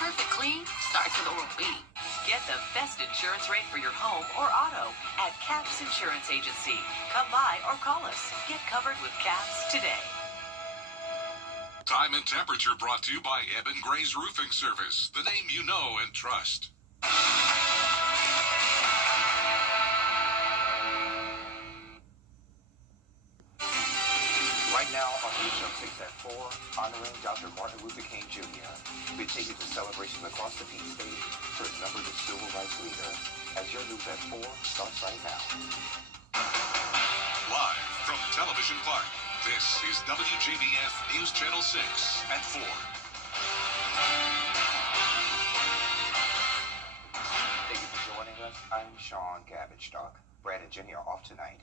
Perfect clean starts with Oral-B. Get the best insurance rate for your home or auto at CAPS Insurance Agency. Come by or call us. Get covered with CAPS today. Time and temperature brought to you by Eben Gray's Roofing Service, the name you know and trust. Right now on News 6 at 4, honoring Dr. Martin Luther King Jr. We take you to celebrations across the Peach State to remember the civil rights leader. As your News at 4 starts right now. Live from Television Park, this is WJBF News Channel 6 at 4. Thank you for joining us. I'm Sean Gabbagestock. Brad and Jenny are off tonight.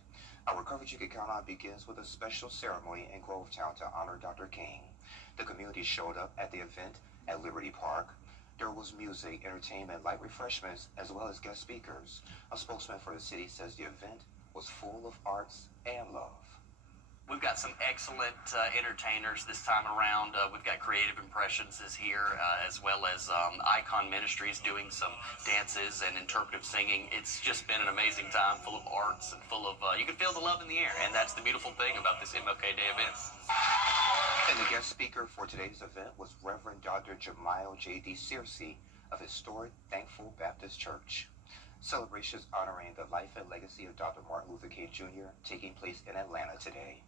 Our coverage you can count on begins with a special ceremony in Grovetown to honor Dr. King. The community showed up at the event at Liberty Park. There was music, entertainment, light refreshments, as well as guest speakers. A spokesman for the city says the event was full of arts and love. We've got some excellent entertainers this time around. We've got Creative Impressions is here, as well as Icon Ministries doing some dances and interpretive singing. It's just been an amazing time, full of arts and full of, you can feel the love in the air, and that's the beautiful thing about this MLK Day event. And the guest speaker for today's event was Reverend Dr. Jamiel J.D. Searcy of historic Thankful Baptist Church. Celebrations honoring the life and legacy of Dr. Martin Luther King Jr. taking place in Atlanta today.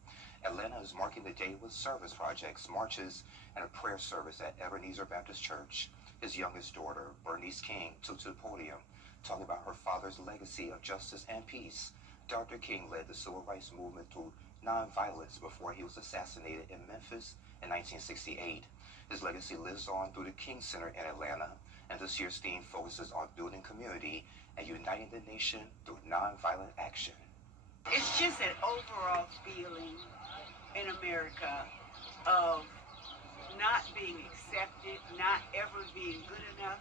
Atlanta is marking the day with service projects, marches, and a prayer service at Ebenezer Baptist Church. His youngest daughter, Bernice King, took to the podium, talking about her father's legacy of justice and peace. Dr. King led the civil rights movement through nonviolence before he was assassinated in Memphis in 1968. His legacy lives on through the King Center in Atlanta, and this year's theme focuses on building community and uniting the nation through nonviolent action. It's just an overall feeling in America of not being accepted, not ever being good enough,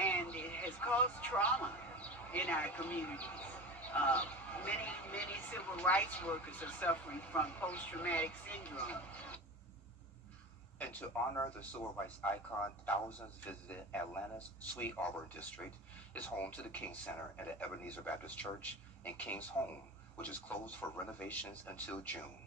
and it has caused trauma in our communities. Many civil rights workers are suffering from post-traumatic syndrome. And to honor the civil rights icon, thousands visited Atlanta's Sweet Auburn district. Is home to the King Center at the Ebenezer Baptist Church and King's Home, which is closed for renovations until June.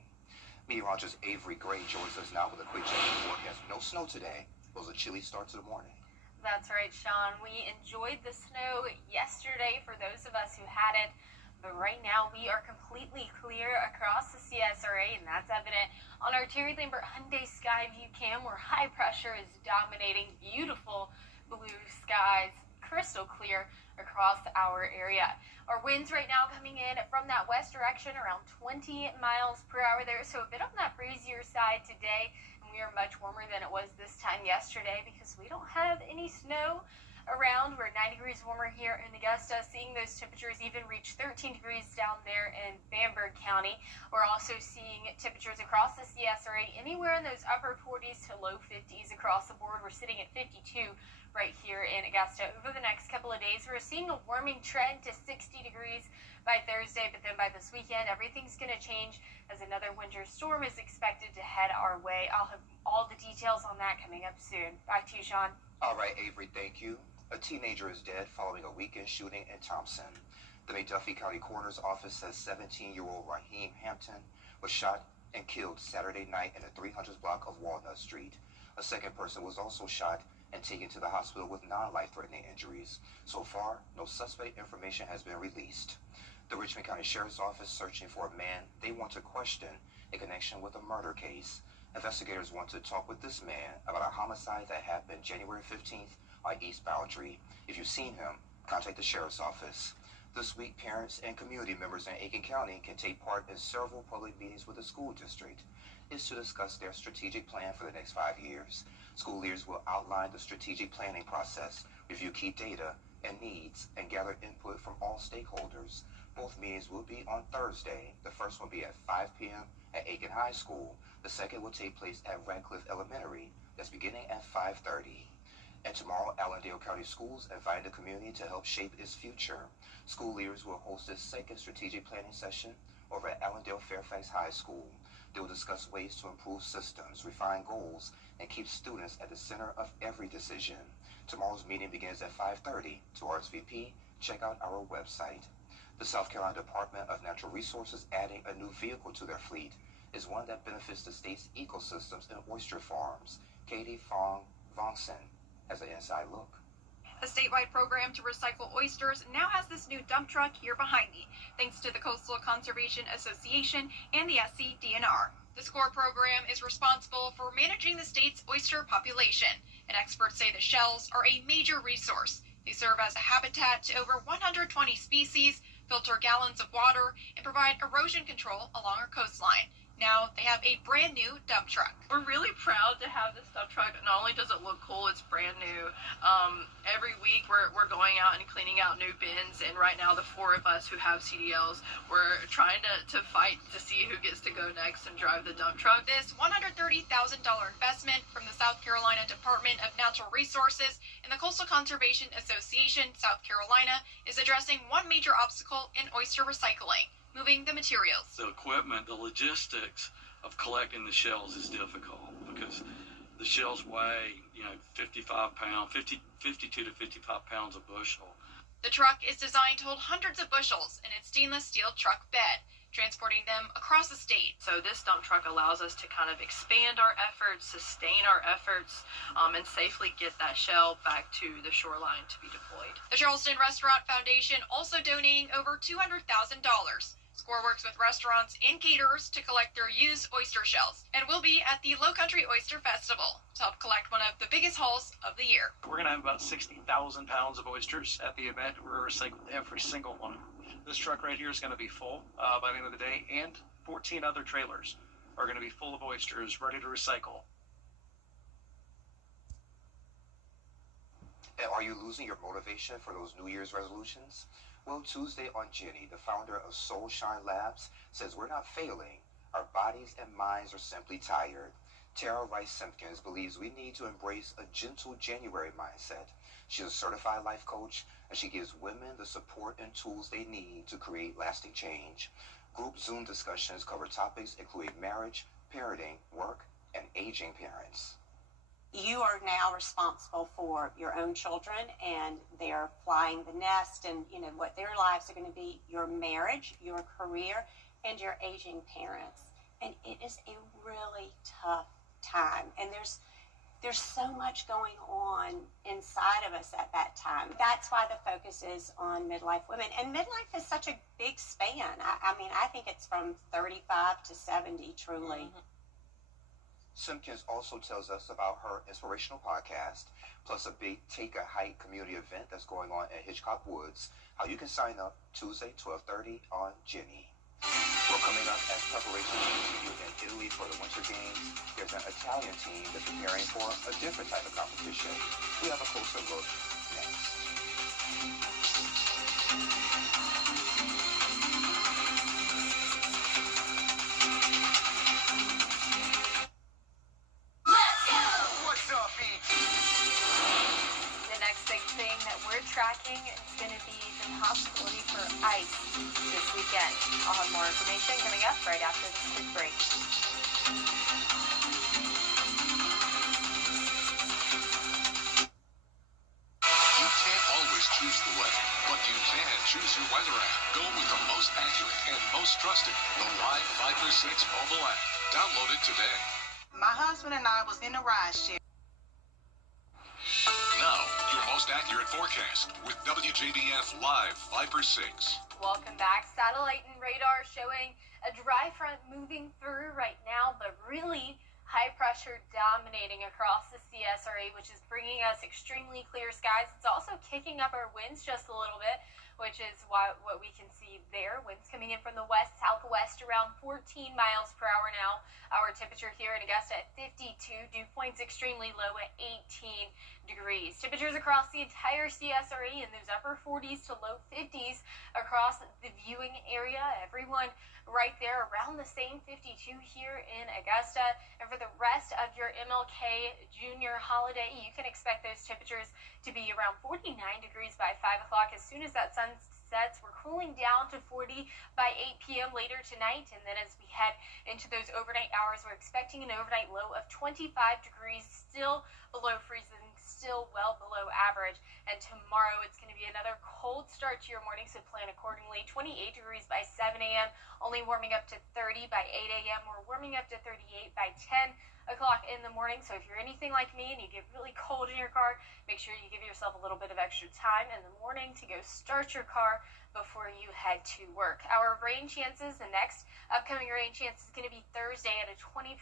Meteorologist Avery Gray joins us now with a quick check of the forecast. No snow today. It was a chilly start to the morning. That's right, Sean. We enjoyed the snow yesterday for those of us who had it. But right now, we are completely clear across the CSRA, and that's evident on our Terry Lambert Hyundai Skyview cam, where high pressure is dominating. Beautiful blue skies, crystal clear across our area. Our winds right now coming in from that west direction, around 20 miles per hour there, so a bit on that breezier side today. And we are much warmer than it was this time yesterday because we don't have any snow around. We're 9 degrees warmer here in Augusta, seeing those temperatures even reach 13 degrees down there in Bamberg County. We're also seeing temperatures across the CSRA anywhere in those upper 40s to low 50s across the board. We're sitting at 52 right here in Augusta. Over the next couple of days, we're seeing a warming trend to 60 degrees by Thursday, but then by this weekend, everything's going to change as another winter storm is expected to head our way. I'll have all the details on that coming up soon. Back to you, Sean. All right, Avery, thank you. A teenager is dead following a weekend shooting in Thompson. The McDuffie County Coroner's Office says 17-year-old Raheem Hampton was shot and killed Saturday night in the 300 block of Walnut Street. A second person was also shot and taken to the hospital with non-life-threatening injuries. So far, no suspect information has been released. The Richmond County Sheriff's Office searching for a man they want to question in connection with a murder case. Investigators want to talk with this man about a homicide that happened January 15th on East Boundary. If you've seen him, contact the Sheriff's Office. This week, parents and community members in Aiken County can take part in several public meetings with the school district. It's to discuss their strategic plan for the next 5 years. School leaders will outline the strategic planning process, review key data and needs, and gather input from all stakeholders. Both meetings will be on Thursday. The first will be at 5 p.m. at Aiken High School. The second will take place at Radcliffe Elementary. That's beginning at 5:30. And tomorrow, Allendale County Schools invite the community to help shape its future. School leaders will host this second strategic planning session over at Allendale Fairfax High School. They will discuss ways to improve systems, refine goals, and keep students at the center of every decision. Tomorrow's meeting begins at 5:30. To RSVP, check out our website. The South Carolina Department of Natural Resources adding a new vehicle to their fleet is one that benefits the state's ecosystems and oyster farms. Katie Fong Vongson has an inside look. A statewide program to recycle oysters now has this new dump truck here behind me, thanks to the Coastal Conservation Association and the SCDNR. The SCORE program is responsible for managing the state's oyster population, and experts say the shells are a major resource. They serve as a habitat to over 120 species, filter gallons of water, and provide erosion control along our coastline. Now they have a brand new dump truck. We're really proud to have this dump truck. Not only does it look cool, it's brand new. Every week we're going out and cleaning out new bins, and right now the four of us who have CDLs, we're trying to fight to see who gets to go next and drive the dump truck. This $130,000 investment from the South Carolina Department of Natural Resources and the Coastal Conservation Association South Carolina is addressing one major obstacle in oyster recycling: moving the materials. The equipment, the logistics of collecting the shells is difficult because the shells weigh, 55 pounds, 52 to 55 pounds a bushel. The truck is designed to hold hundreds of bushels in its stainless steel truck bed, transporting them across the state. So this dump truck allows us to kind of expand our efforts, sustain our efforts, and safely get that shell back to the shoreline to be deployed. The Charleston Restaurant Foundation also donating over $200,000. SCORE works with restaurants and caterers to collect their used oyster shells and will be at the Low Country Oyster Festival to help collect one of the biggest hauls of the year. We're going to have about 60,000 pounds of oysters at the event. We're recycling every single one. This truck right here is going to be full by the end of the day, and 14 other trailers are going to be full of oysters ready to recycle. And are you losing your motivation for those New Year's resolutions? Well, Tuesday on Jenny, the founder of Soul Shine Labs, says we're not failing. Our bodies and minds are simply tired. Tara Rice-Simpkins believes we need to embrace a gentle January mindset. She's a certified life coach, and she gives women the support and tools they need to create lasting change. Group Zoom discussions cover topics including marriage, parenting, work, and aging parents. You are now responsible for your own children, and they're flying the nest, and what their lives are going to be: your marriage, your career, and your aging parents. And it is a really tough time, and there's so much going on inside of us at that time. That's why the focus is on midlife women, and midlife is such a big span. I think it's from 35 to 70, truly. Mm-hmm. Simpkins also tells us about her inspirational podcast, plus a big Take a Hike community event that's going on at Hitchcock Woods. How you can sign up Tuesday, 12:30 on Jenny. Well, coming up as preparation continues in Italy for the Winter Games, there's an Italian team that's preparing for a different type of competition. We have a closer look next. Tracking is going to be the possibility for ice this weekend. I'll have more information coming up right after this quick break. You can't always choose the weather, but you can choose your weather app. Go with the most accurate and most trusted, the Live 536 mobile app. Download it today. My husband and I was in a ride share. Now, your most accurate forecast with WJBF Live 5/6. Welcome back. Satellite and radar showing a dry front moving through right now, but really high pressure dominating across the CSRA, which is bringing us extremely clear skies. It's also kicking up our winds just a little bit, which is what we can see there. Winds coming in from the west, southwest around 14 miles per hour now. Our temperature here in Augusta at 52. Dew points extremely low at 18 degrees. Temperatures across the entire CSRA in those upper 40s to low 50s across the viewing area. Everyone right there around the same 52 here in Augusta. And for the rest of your MLK Junior holiday, you can expect those temperatures to be around 49 degrees by 5 o'clock as soon as that sun sets. We're cooling down to 40 by 8 p.m. later tonight, and then as we head into those overnight hours, we're expecting an overnight low of 25 degrees, still below freezing, still well below average. And tomorrow it's going to be another cold start to your morning, so plan accordingly. 28 degrees by 7 a.m., only warming up to 30 by 8 a.m. We're warming up to 38 by 10 o'clock in the morning. So if you're anything like me and you get really cold in your car, make sure you give yourself a little bit of extra time in the morning to go start your car before you head to work. Our rain chances, the next upcoming rain chance is going to be Thursday at a 20%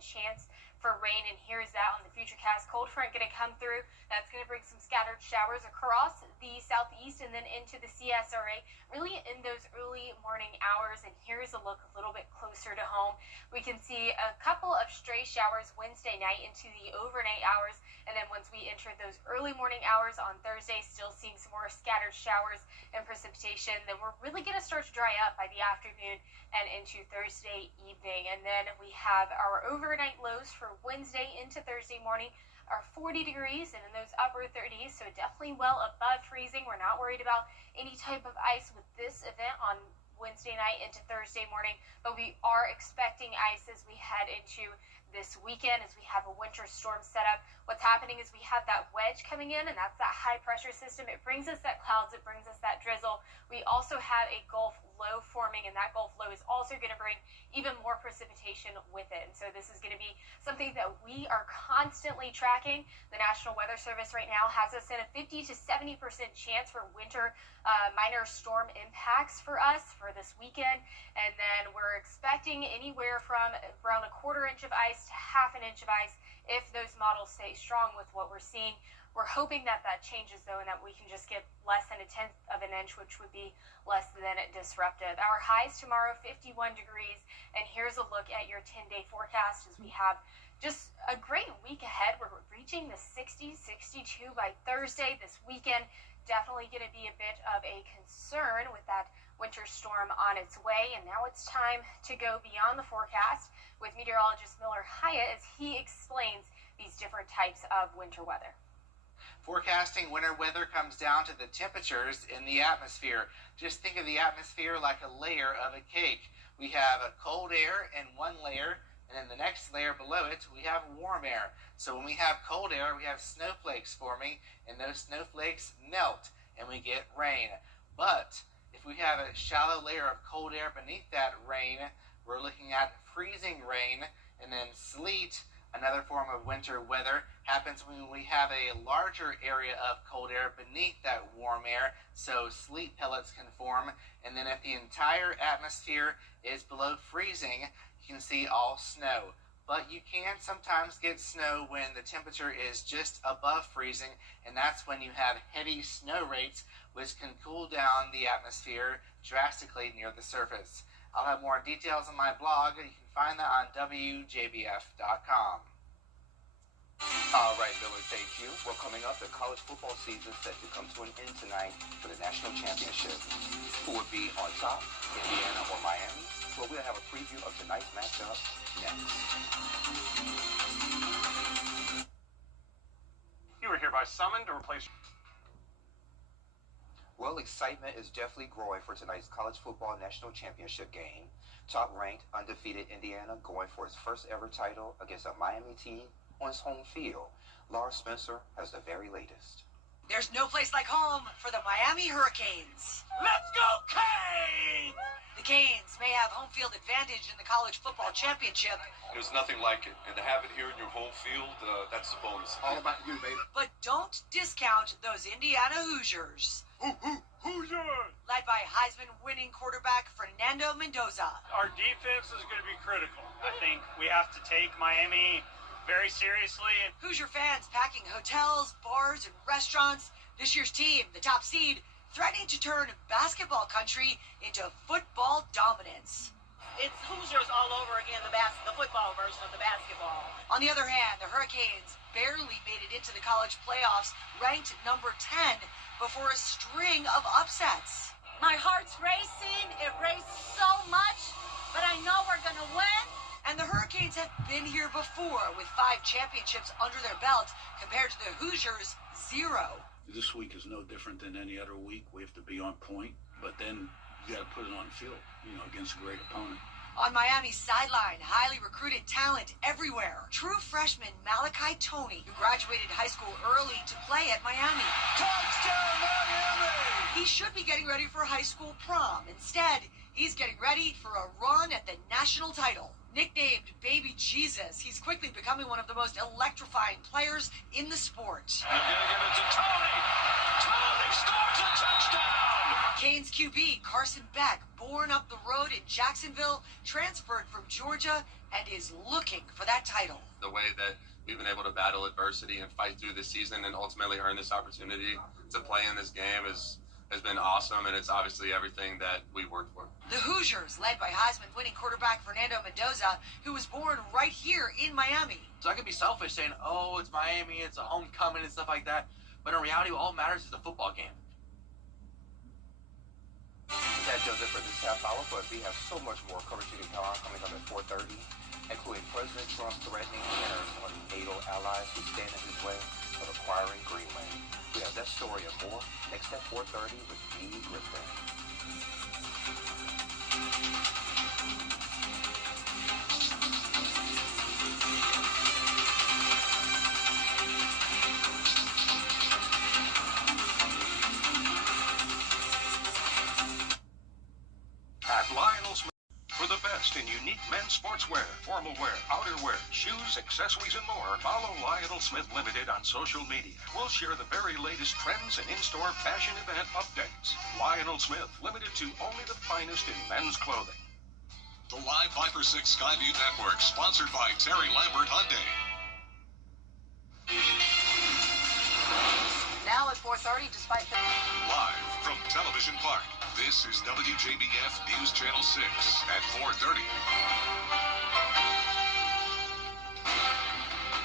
chance for rain, and here's that on the Futurecast. Cold front going to come through. That's going to bring some scattered showers across the southeast and then into the CSRA, really in those early morning hours. And here's a look a little bit closer to home. We can see a couple of stray showers Wednesday night into the overnight hours, and then once we enter those early morning hours on Thursday, still seeing some more scattered showers and precipitation. Then we're really going to start to dry up by the afternoon and into Thursday evening. And then we have our overnight lows for Wednesday into Thursday morning are 40 degrees and in those upper 30s, so definitely well above freezing. We're not worried about any type of ice with this event on Wednesday night into Thursday morning, but we are expecting ice as we head into this weekend as we have a winter storm set up. What's happening is we have that wedge coming in, and that's that high pressure system. It brings us that clouds, it brings us that drizzle. We also have a Gulf low forming, and that Gulf low is also going to bring even more precipitation with it. And so this is going to be something that we are constantly tracking. The National Weather Service right now has us in a 50 to 70% chance for winter minor storm impacts for us for this weekend. And then we're expecting anywhere from around a quarter inch of ice to half an inch of ice if those models stay strong with what we're seeing. We're hoping that that changes, though, and that we can just get less than a tenth of an inch, which would be less than disruptive. Our highs tomorrow, 51 degrees, and here's a look at your 10-day forecast as we have just a great week ahead. We're reaching the 60, 62 by Thursday. This weekend definitely going to be a bit of a concern with that winter storm on its way, and now it's time to go beyond the forecast with meteorologist Miller Hyatt as he explains these different types of winter weather. Forecasting winter weather comes down to the temperatures in the atmosphere. Just think of the atmosphere like a layer of a cake. We have a cold air in one layer, and in the next layer below it, we have warm air. So when we have cold air, we have snowflakes forming, and those snowflakes melt, and we get rain. But if we have a shallow layer of cold air beneath that rain, we're looking at freezing rain, and then sleet. Another form of winter weather happens when we have a larger area of cold air beneath that warm air, so sleet pellets can form. And then if the entire atmosphere is below freezing, you can see all snow. But you can sometimes get snow when the temperature is just above freezing, and that's when you have heavy snow rates, which can cool down the atmosphere drastically near the surface. I'll have more details on my blog. You can find that on WJBF.com. All right, Miller, thank you. Well, coming up, the college football season set to come to an end tonight for the national championship. Who would be on top, Indiana or Miami? Well, we'll have a preview of tonight's matchup next. You were hereby summoned to replace... Well, excitement is definitely growing for tonight's college football national championship game. Top-ranked, undefeated Indiana going for its first ever title against a Miami team on its home field. Laura Spencer has the very latest. There's no place like home for the Miami Hurricanes. Let's go, Canes! The Canes may have home field advantage in the college football championship. There's nothing like it, and to have it here in your home field, that's the bonus. All about you, baby. But don't discount those Indiana Hoosiers. Hoosiers! Led by Heisman-winning quarterback Fernando Mendoza. Our defense is going to be critical. I think we have to take Miami very seriously. Hoosier fans packing hotels, bars, and restaurants. This year's team, the top seed, threatening to turn basketball country into football dominance. It's Hoosiers all over again, the football version of the basketball. On the other hand, the Hurricanes barely made it into the college playoffs, ranked number 10 before a string of upsets. My heart's racing. It raced so much, but I know we're going to win. And the Hurricanes have been here before with 5 championships under their belt compared to the Hoosiers' 0. This week is no different than any other week. We have to be on point. but then you got to put it on the field, against a great opponent. On Miami's sideline, highly recruited talent everywhere. True freshman Malachi Toney, who graduated high school early to play at Miami. Touchdown, Miami! He should be getting ready for high school prom. Instead, he's getting ready for a run at the national title. Nicknamed Baby Jesus, he's quickly becoming one of the most electrifying players in the sport. They're going to give it to Tony. Tony scores a touchdown! Canes QB Carson Beck, born up the road in Jacksonville, transferred from Georgia and is looking for that title. The way that we've been able to battle adversity and fight through this season and ultimately earn this opportunity to play in this game has been awesome, and it's obviously everything that we worked for. The Hoosiers, led by Heisman-winning quarterback Fernando Mendoza, who was born right here in Miami. So I could be selfish saying, oh, it's Miami, it's a homecoming and stuff like that, but in reality, all matters is the football game. That does it for this half hour, but we have so much more coverage you can count on coming up at 4:30, including President Trump threatening tariffs on NATO allies who stand in his way of acquiring Greenland. We have that story and more next at 4:30 with Dee Griffin. At Lionel Smith, for the best in unique men's sportswear, formal wear, outerwear, shoes, accessories, and more, follow Lionel Smith Limited on social media. We'll share the very latest trends and in-store fashion event updates. Lionel Smith Limited to only the finest in men's clothing. The Live 5-6 Skyview Network, sponsored by Terry Lambert Hyundai. Now at 4:30, despite the... Live from Television Park, this is WJBF News Channel 6 at 4:30.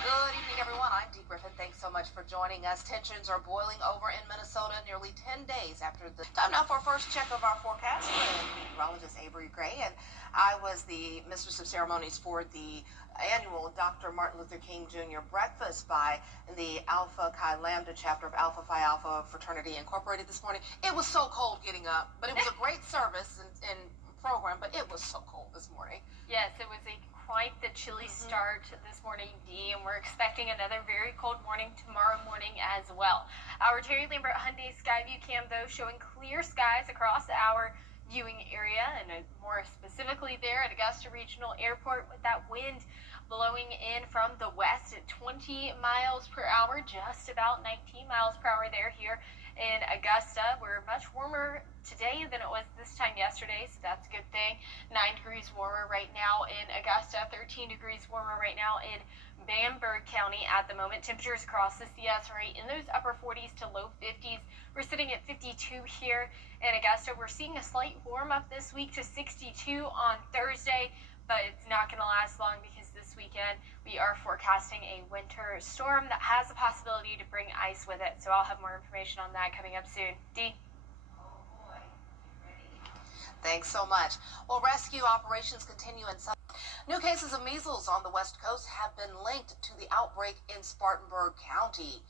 Good evening, everyone. I'm Dee Griffin. Thanks so much for joining us. Tensions are boiling over in Minnesota nearly 10 days after the... Time now for our first check of our forecast with meteorologist Avery Gray. And I was the mistress of ceremonies for the annual Dr. Martin Luther King Jr. breakfast by the Alpha Chi Lambda chapter of Alpha Phi Alpha Fraternity Incorporated this morning. It was so cold getting up, but it was a great service and program, but it was so cold this morning. Yes, it was quite the chilly start this morning, Dee, and we're expecting another very cold morning tomorrow morning as well. Our Terry Lambert Hyundai Skyview cam, though, showing clear skies across our viewing area, and more specifically there at Augusta Regional Airport with that wind blowing in from the west at 20 miles per hour, just about 19 miles per hour there here in Augusta. We're much warmer today than it was this time yesterday, so that's a good thing. 9 degrees warmer right now in Augusta, 13 degrees warmer right now in Bamberg County at the moment. Temperatures across the CSRA in those upper 40s to low 50s. We're sitting at 52 here in Augusta. We're seeing a slight warm up this week to 62 on Thursday, but it's not going to last long because this weekend we are forecasting a winter storm that has the possibility to bring ice with it. So I'll have more information on that coming up soon. Dee? Thanks so much. Well, rescue operations continue in some. New cases of measles on the West Coast have been linked to the outbreak in Spartanburg County.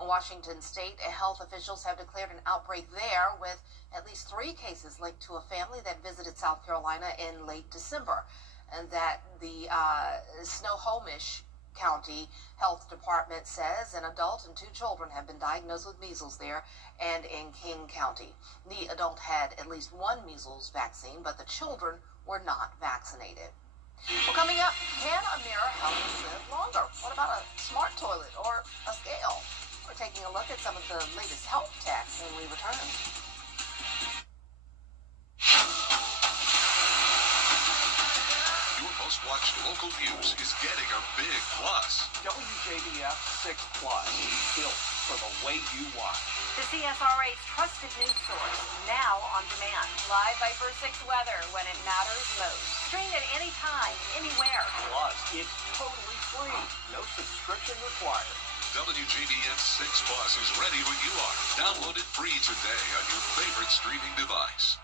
In Washington State, health officials have declared an outbreak there with at least 3 cases linked to a family that visited South Carolina in late December. And that the Snohomish County Health Department says an adult and 2 children have been diagnosed with measles there and in King County. The adult had at least 1 measles vaccine, but the children were not vaccinated. Well, coming up, can a mirror help us live longer? What about a smart toilet or a scale? We're taking a look at some of the latest health tech when we return. Your most watched local news is getting a big plus. WJBF 6 Plus, built for the way you watch. The CSRA's trusted news source, now on demand. Live Viper 6 weather when it matters most. Stream at any time, anywhere. Plus, it's totally free. No subscription required. WJBF 6 Plus is ready when you are. Download it free today on your favorite streaming device.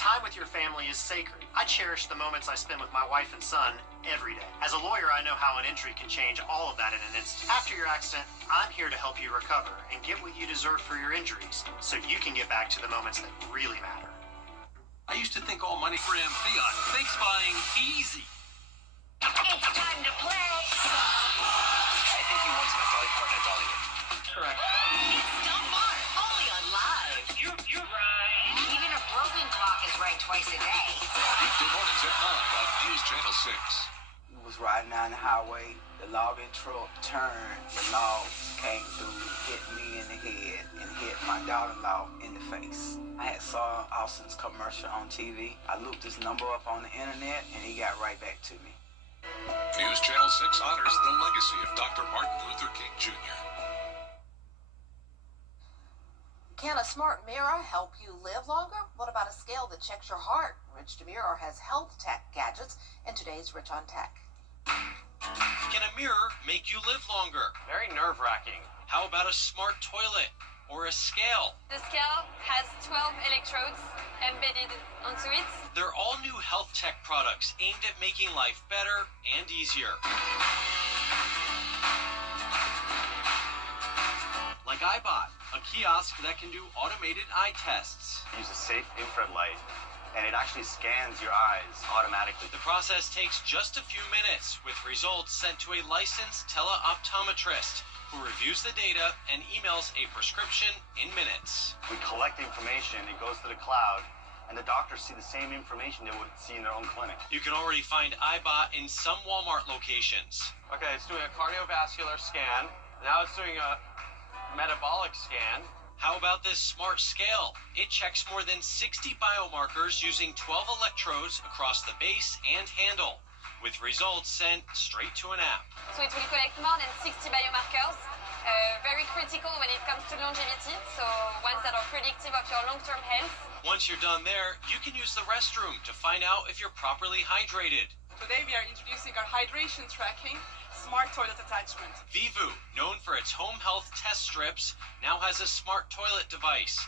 Time with your family is sacred. I cherish the moments I spend with my wife and son every day. As a lawyer, I know how an injury can change all of that in an instant. After your accident, I'm here to help you recover and get what you deserve for your injuries so you can get back to the moments that really matter. I used to think all money for Fiat makes buying easy. It's time to play. I think you once met Dolly Parton at Dollywood. Correct. It's Dumb Mart, only on Live. You're right. Even a broken clock is right twice a day. Weekday mornings at 9 on News Channel 6. Was riding down the highway, the logging truck turned, the logs came through, hit me in the head, and hit my daughter-in-law in the face. I had saw Austin's commercial on TV. I looked his number up on the internet, and he got right back to me. News Channel 6 honors the legacy of Dr. Martin Luther King Jr. Can a smart mirror help you live longer? What about a scale that checks your heart? Rich DeMuro has health tech gadgets in today's Rich on Tech. Can a mirror make you live longer? Very nerve-wracking. How about a smart toilet or a scale? The scale has 12 electrodes embedded onto it. They're all new health tech products aimed at making life better and easier. Like iBot, a kiosk that can do automated eye tests. Use a safe infrared light, and it actually scans your eyes automatically. The process takes just a few minutes, with results sent to a licensed teleoptometrist who reviews the data and emails a prescription in minutes. We collect the information, it goes to the cloud, and the doctors see the same information they would see in their own clinic. You can already find iBot in some Walmart locations. Okay, it's doing a cardiovascular scan. Now it's doing a metabolic scan. How about this smart scale? It checks more than 60 biomarkers using 12 electrodes across the base and handle, with results sent straight to an app. So it will collect more than 60 biomarkers, very critical when it comes to longevity, so ones that are predictive of your long-term health. Once you're done there, you can use the restroom to find out if you're properly hydrated. Today we are introducing our hydration tracking smart toilet attachment. Vivu, known for its home health test strips, now has a smart toilet device.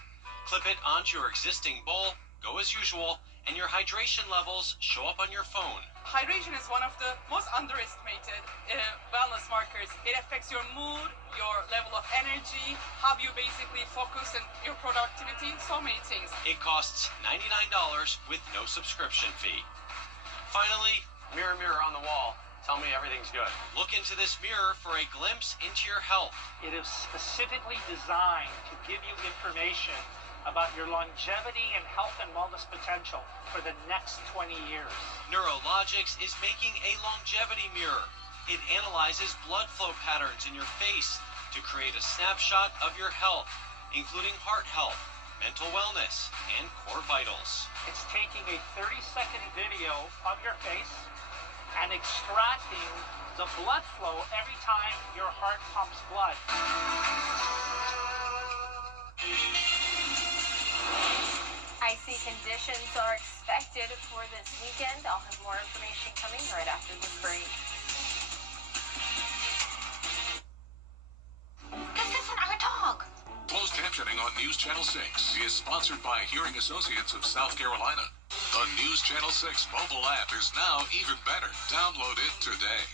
Clip it onto your existing bowl, go as usual, and your hydration levels show up on your phone. Hydration is one of the most underestimated wellness markers. It affects your mood, your level of energy, how you basically focus and your productivity, so many things. It costs $99 with no subscription fee. Finally, mirror, mirror on the wall. Tell me everything's good. Look into this mirror for a glimpse into your health. It is specifically designed to give you information about your longevity and health and wellness potential for the next 20 years. Neurologics is making a longevity mirror. It analyzes blood flow patterns in your face to create a snapshot of your health, including heart health, mental wellness, and core vitals. It's taking a 30-second video of your face and extracting the blood flow every time your heart pumps blood. Icy conditions are expected for this weekend. I'll have more information coming right after this break. This isn't our dog. Closed captioning on News Channel 6 is sponsored by Hearing Associates of South Carolina. The News Channel 6 mobile app is now even better. Download it today.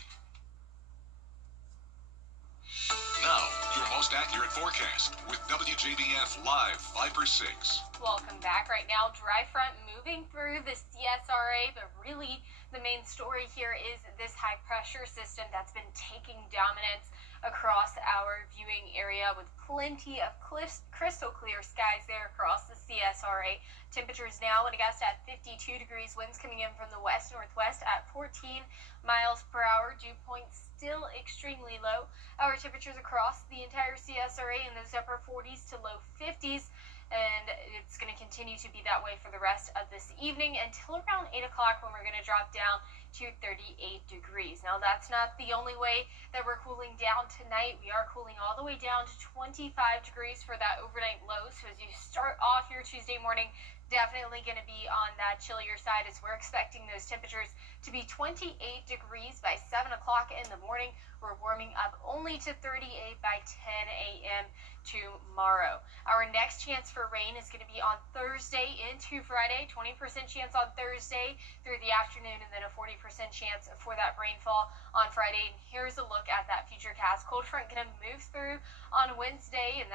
Now, your most accurate forecast with WJBF Live 5/6. Welcome back. Right now, dry front moving through the CSRA, but really the main story here is this high pressure system that's been taking dominance across our viewing area with plenty of crystal clear skies there across the CSRA. Temperatures now at a gust at 52 degrees, winds coming in from the west-northwest at 14 miles per hour. Dew point still extremely low. Our temperatures across the entire CSRA in those upper 40s to low 50s. And it's going to continue to be that way for the rest of this evening until around 8 o'clock when we're going to drop down to 38 degrees. Now, that's not the only way that we're cooling down tonight. We are cooling all the way down to 25 degrees for that overnight low. So as you start off your Tuesday morning, definitely going to be on that chillier side as we're expecting those temperatures to be 28 degrees by 7 o'clock in the morning. We're warming up only to 38 by 10 a.m. tomorrow. Our next chance for rain is going to be on Thursday into Friday. 20% chance on Thursday through the afternoon, and then a 40% chance for that rainfall on Friday. And here's a look at that futurecast. Cold front going to move through on Wednesday, and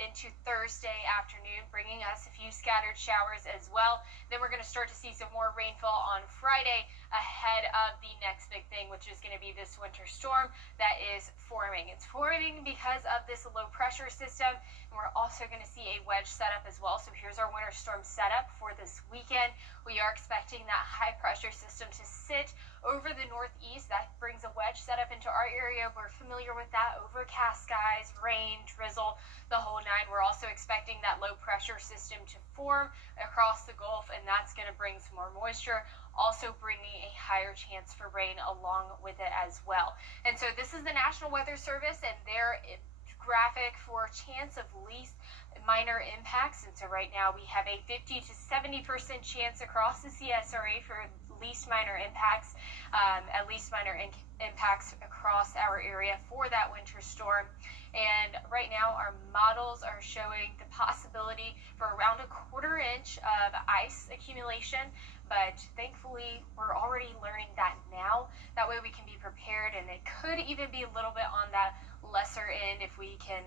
into Thursday afternoon, bringing us a few scattered showers as well. Then we're going to start to see some more rainfall on Friday ahead of the next big thing, which is going to be this winter storm that is forming. It's forming because of this low pressure system, and we're also going to see a wedge setup as well. So here's our winter storm setup for this weekend. We are expecting that high pressure system to sit over the northeast. That brings a wedge setup into our area. We're familiar with that. Overcast skies, rain, drizzle, the whole nine. We're also expecting that low pressure system to form across the Gulf, and that's going to bring some more moisture, also bringing a higher chance for rain along with it as well. And so this is the National Weather Service and their graphic for chance of least minor impacts. And so right now we have a 50 to 70% chance across the CSRA for least minor impacts, impacts across our area for that winter storm. And right now our models are showing the possibility for around a quarter inch of ice accumulation, but thankfully we're already learning that now. That way we can be prepared, and it could even be a little bit on that lesser end if we can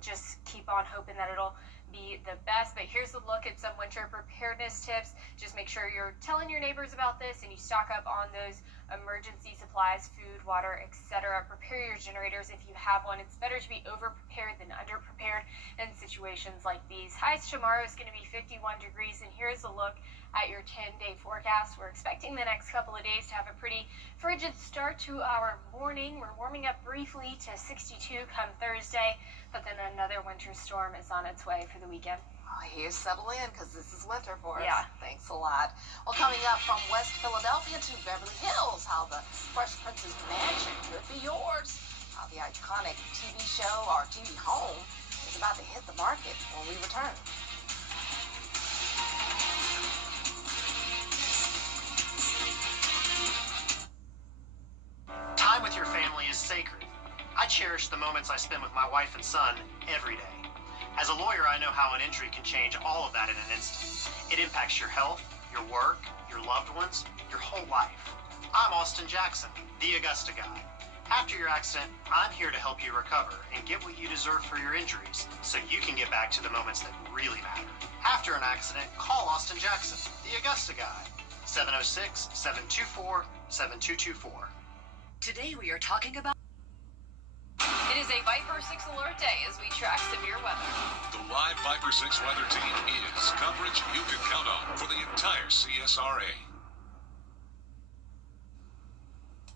just keep on hoping that it'll be the best. But here's a look at some winter preparedness tips. Just make sure you're telling your neighbors about this and you stock up on those emergency supplies, food, water, etc. Prepare your generators if you have one. It's better to be over prepared than under prepared in situations like these. Highs tomorrow is going to be 51 degrees, and here's a look at your 10-day forecast. We're expecting the next couple of days to have a pretty frigid start to our morning. We're warming up briefly to 62 come Thursday, but then another winter storm is on its way for the weekend. Oh, here's settle in, because this is winter for us. Yeah. Thanks a lot. Well, coming up from West Philadelphia to Beverly Hills, how the Fresh Prince's mansion could be yours. How the iconic TV show or TV home is about to hit the market when we return. Time with your family is sacred. I cherish the moments I spend with my wife and son every day. As a lawyer, I know how an injury can change all of that in an instant. It impacts your health, your work, your loved ones, your whole life. I'm Austin Jackson, the Augusta guy. After your accident, I'm here to help you recover and get what you deserve for your injuries so you can get back to the moments that really matter. After an accident, call Austin Jackson, the Augusta guy. 706-724-7224. Today we are talking about... It is a Viper 6 alert day as we track severe weather. The live Viper 6 weather team is coverage you can count on for the entire CSRA.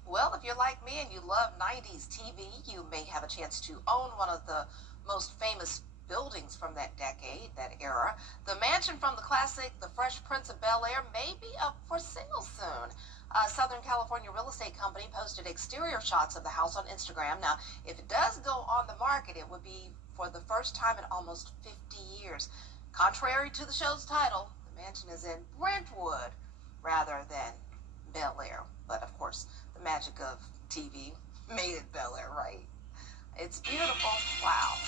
Well, if you're like me and you love 90s TV, you may have a chance to own one of the most famous buildings from that decade, that era. The mansion from the classic The Fresh Prince of Bel-Air may be up for sale soon. A Southern California real estate company posted exterior shots of the house on Instagram. Now, if it does go on the market, it would be for the first time in almost 50 years. Contrary to the show's title, the mansion is in Brentwood rather than Bel-Air. But of course, the magic of TV made it Bel-Air, right? It's beautiful. Wow.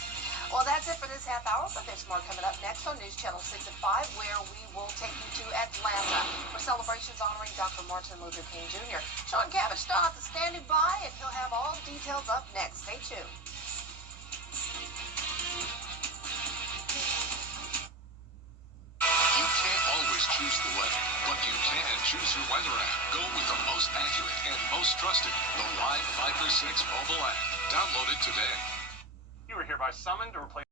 Well, that's it for this half hour, but there's more coming up next on News Channel 6 at 5, where we will take you to Atlanta for celebrations honoring Dr. Martin Luther King Jr. Sean Cabbage Stott is standing by, and he'll have all details up next. Stay tuned. You can't always choose the weather, but you can choose your weather app. Go with the most accurate and most trusted, the Live Viper 6 mobile app. Download it today. You were hereby summoned to replace